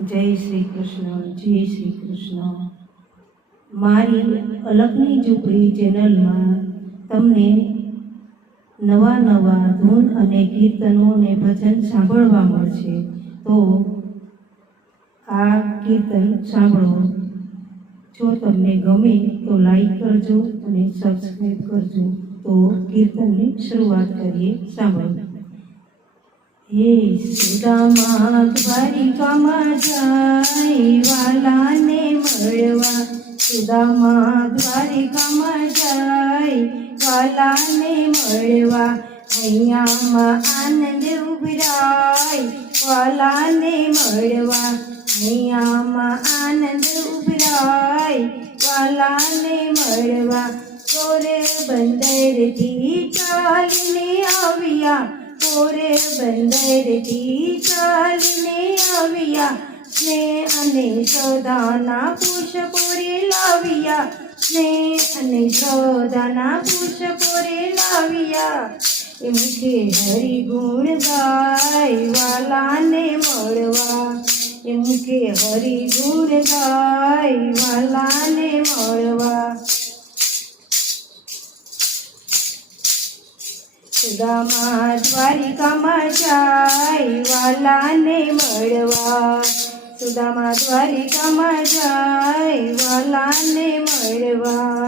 જય શ્રી કૃષ્ણ, જય શ્રી કૃષ્ણ. મારી અલગની ઝૂંપડી ચેનલમાં તમને નવા નવા ધૂન અને કીર્તનો અને ભજન સાંભળવા મળશે. તો આ કીર્તન સાંભળો. જો તમને ગમે તો લાઈક કરજો અને સબસ્ક્રાઈબ કરજો. તો કીર્તનની શરૂઆત કરીએ. સાંભળો. હે સુદામા દ્વારિકામાં જાય વાલાને મળવા, સુદામા દ્વારિકામાં જાય વાલાને મળવા, અહીંયામાં આનંદ ઉભરાય વાલાને મળવા, અહીંયામાં આનંદ ઉભરાય વાલાને મળવા. પોરબંદરથી ચાલીને આવ્યા, પોરબંદરથી ચાલીને આવ્યા, સ્નેહ અને શ્રદ્ધાના પુષ્પોરે લાવ્યા, સ્નેહ અને શ્રદ્ધાના પુષ્પોરે લાવ્યા. એમ કે હરિગુણ ગાય વાલાને મળવા, એમ કે હરિગુણ ગાય વાલાને મળવા. સુદામા દ્વારિકામાં જાય વાલાને મળવા, સુદામા દ્વારિકામાં જાય વાલાને મળવા,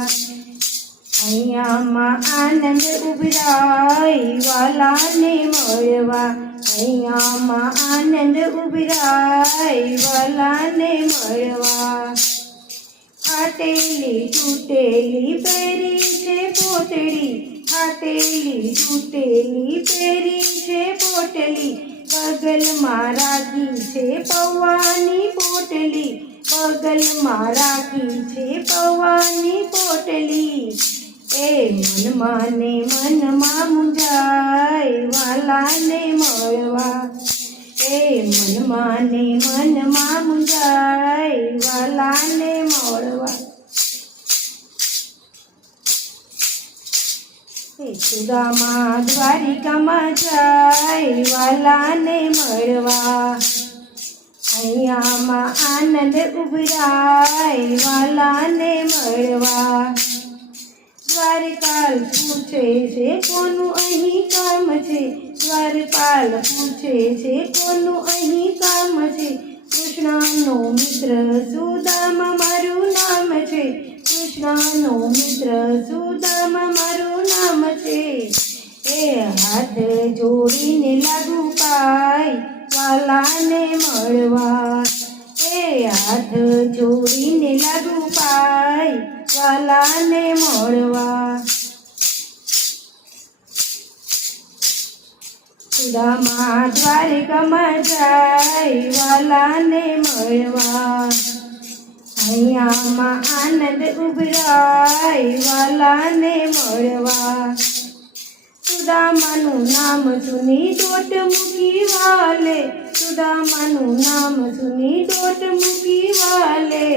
અહીંયામાં આનંદ ઉભરાય વાલાને મળવા, અહીંયામાં આનંદ ઉભરાય વાલાને મળવા. ફાટેલી તૂટેલી પહેરી છે પોતળી, ફાટેલી તૂટેલી પહેરી છે પોટલી, બગલમાં રાખી છે પૌવાની પોટલી, બગલમાં રાખી છે પૌવાની પોટલી. એ મનમાં ને મનમાં મુંજાય વાલાને મળવા, એ મનમાં ને મનમાં મુંજાય વાલાને મળવા. સુદામા દ્વારિકામાં જાય વાલાને મળવા, અહીંયામાં આનંદ ઉભરાય વાલાને મળવા. દ્વારપાલ પૂછે છે કોનું અહીં કામ છે, દ્વારપાલ પૂછે છે કોનું અહીં કામ છે, કૃષ્ણનો મિત્ર સુદામા મારું નામ છે, કૃષ્ણનો મિત્ર સુદામા મારું નામ છે. એ હાથ જોડીને લાગુ પાય વાલાને મળવા, એ હાથ જોડીને લાગુ પાય વાલાને મળવા. સુદામા દ્વારિકામાં જાય વાલાને મળવા, અહીંયામાં આનંદ ઉભરાય વાલાને મળવા. સુદામાનું નામ સુની દોટ મૂકી વાલે, સુદામાનું નામ સુની દોટ મૂકી વાલે,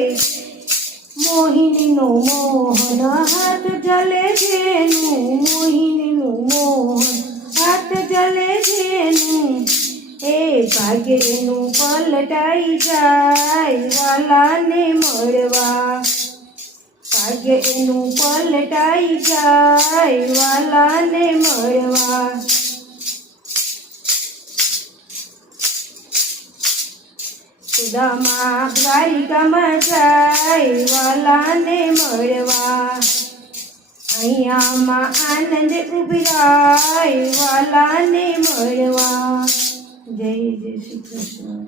મોહિનીનો મોહન હાથ જલે જેનું, મોહિનીનું મોહન હાથ જલે જેનું. એ ભાગ્યનું પલટાઈ જાય વાલાને મળવા, ભાગ્ય એનું પલટાઈ જાય વાલાને મળવા. સુદામા દ્વારિકામાં જાય વાલાને મળવા, અહીંયામાં આનંદ ઉભરાય વાલાને મળવા. જય શ્રી કૃષ્ણ.